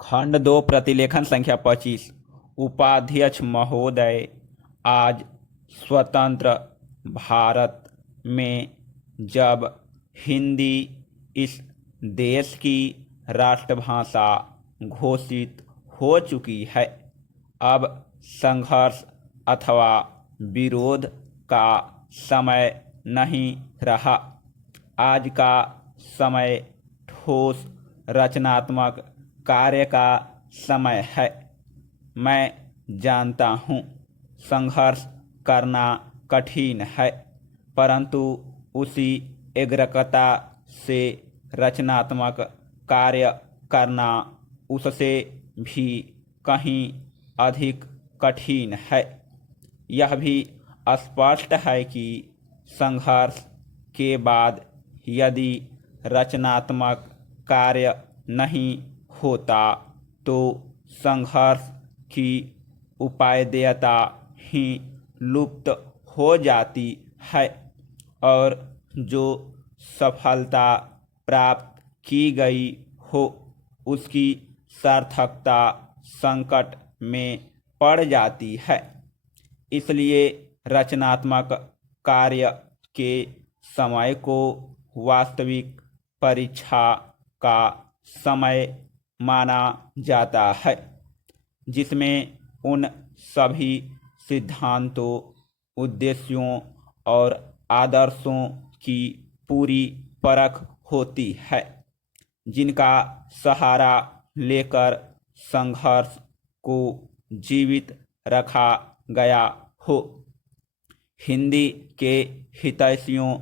खंड 2 प्रतिलेखन संख्या 25। उपाध्यक्ष महोदय, आज स्वतंत्र भारत में जब हिंदी इस देश की राष्ट्रभाषा घोषित हो चुकी है, अब संघर्ष अथवा विरोध का समय नहीं रहा। आज का समय ठोस रचनात्मक कार्य का समय है। मैं जानता हूँ संघर्ष करना कठिन है, परंतु उसी एकाग्रता से रचनात्मक कार्य करना उससे भी कहीं अधिक कठिन है। यह भी स्पष्ट है कि संघर्ष के बाद यदि रचनात्मक कार्य नहीं होता तो संघर्ष की उपादेयता ही लुप्त हो जाती है और जो सफलता प्राप्त की गई हो उसकी सार्थकता संकट में पड़ जाती है। इसलिए रचनात्मक कार्य के समय को वास्तविक परीक्षा का समय माना जाता है, जिसमें उन सभी सिद्धांतों, उद्देश्यों और आदर्शों की पूरी परख होती है जिनका सहारा लेकर संघर्ष को जीवित रखा गया हो। हिंदी के हितैषियों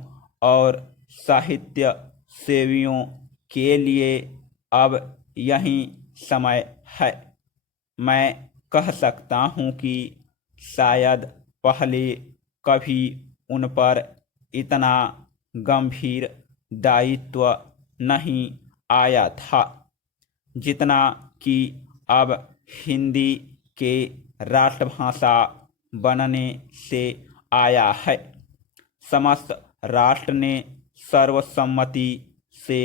और साहित्य सेवियों के लिए अब यही समय है। मैं कह सकता हूँ कि शायद पहले कभी उन पर इतना गंभीर दायित्व नहीं आया था जितना कि अब हिंदी के राष्ट्रभाषा बनने से आया है। समस्त राष्ट्र ने सर्वसम्मति से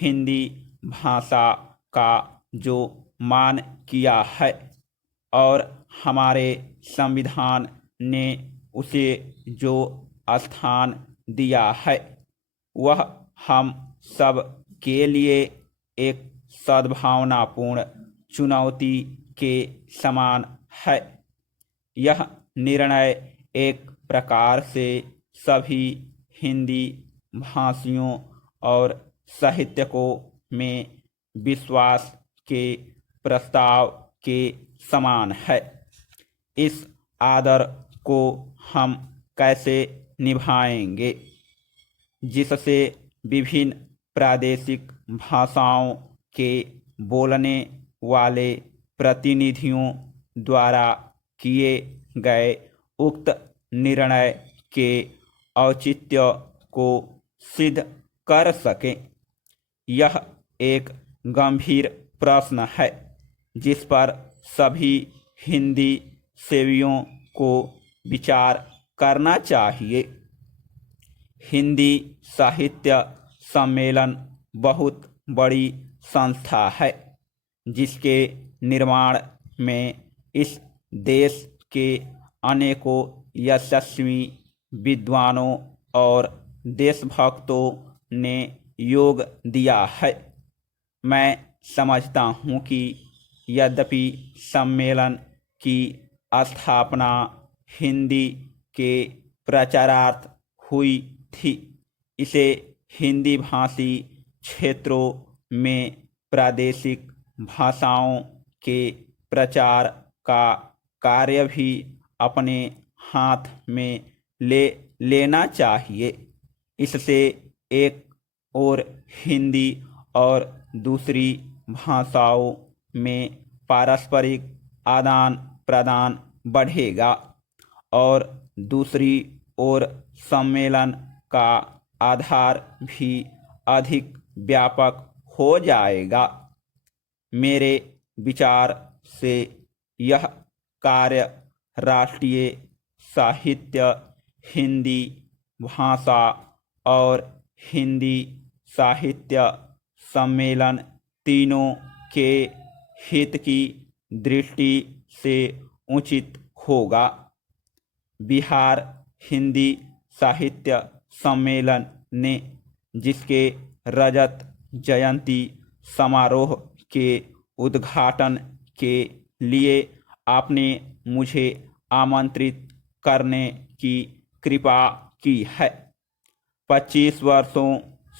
हिंदी भाषा का जो मान किया है और हमारे संविधान ने उसे जो स्थान दिया है वह हम सब के लिए एक सद्भावनापूर्ण चुनौती के समान है। यह निर्णय एक प्रकार से सभी हिंदी भाषियों और साहित्यकों में विश्वास के प्रस्ताव के समान है। इस आदर को हम कैसे निभाएंगे जिससे विभिन्न प्रादेशिक भाषाओं के बोलने वाले प्रतिनिधियों द्वारा किए गए उक्त निर्णय के औचित्य को सिद्ध कर सकें। यह एक गंभीर प्रश्न है जिस पर सभी हिंदी सेवियों को विचार करना चाहिए। हिंदी साहित्य सम्मेलन बहुत बड़ी संस्था है जिसके निर्माण में इस देश के अनेकों यशस्वी विद्वानों और देशभक्तों ने योग दिया है। मैं समझता हूँ कि यद्यपि सम्मेलन की स्थापना हिंदी के प्रचारार्थ हुई थी, इसे हिंदी भाषी क्षेत्रों में प्रादेशिक भाषाओं के प्रचार का कार्य भी अपने हाथ में लेना चाहिए। इससे एक और हिंदी और दूसरी भाषाओं में पारस्परिक आदान प्रदान बढ़ेगा और दूसरी ओर सम्मेलन का आधार भी अधिक व्यापक हो जाएगा। मेरे विचार से यह कार्य राष्ट्रीय साहित्य, हिंदी भाषा और हिंदी साहित्य सम्मेलन तीनों के हित की दृष्टि से उचित होगा। बिहार हिंदी साहित्य सम्मेलन ने जिसके रजत जयंती समारोह के उद्घाटन के लिए आपने मुझे आमंत्रित करने की कृपा की है। 25 वर्षों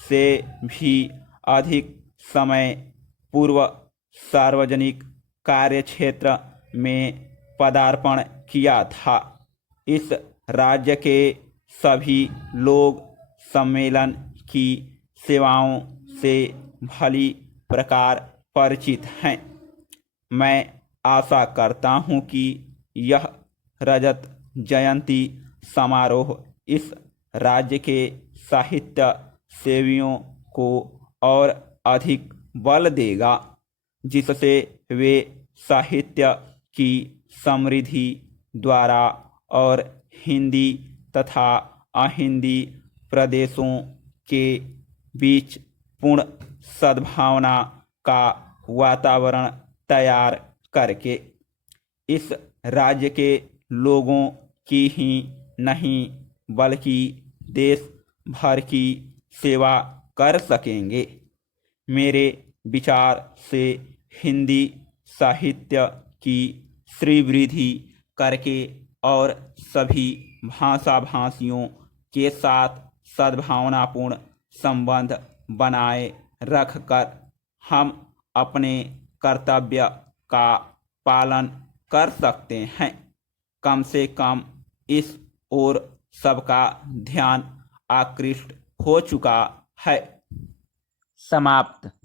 से भी अधिक समय पूर्व सार्वजनिक कार्यक्षेत्र में पदार्पण किया था। इस राज्य के सभी लोग सम्मेलन की सेवाओं से भली प्रकार परिचित हैं। मैं आशा करता हूं कि यह रजत जयंती समारोह इस राज्य के साहित्य सेवियों को और अधिक बल देगा, जिससे वे साहित्य की समृद्धि द्वारा और हिंदी तथा अहिंदी प्रदेशों के बीच पूर्ण सद्भावना का वातावरण तैयार करके इस राज्य के लोगों की ही नहीं बल्कि देश भर की सेवा कर सकेंगे। मेरे विचार से हिंदी साहित्य की श्रीवृद्धि करके और सभी भाषा भाषियों के साथ सद्भावनापूर्ण संबंध बनाए रखकर हम अपने कर्तव्य का पालन कर सकते हैं। कम से कम इस ओर सबका ध्यान आकृष्ट हो चुका है। समाप्त।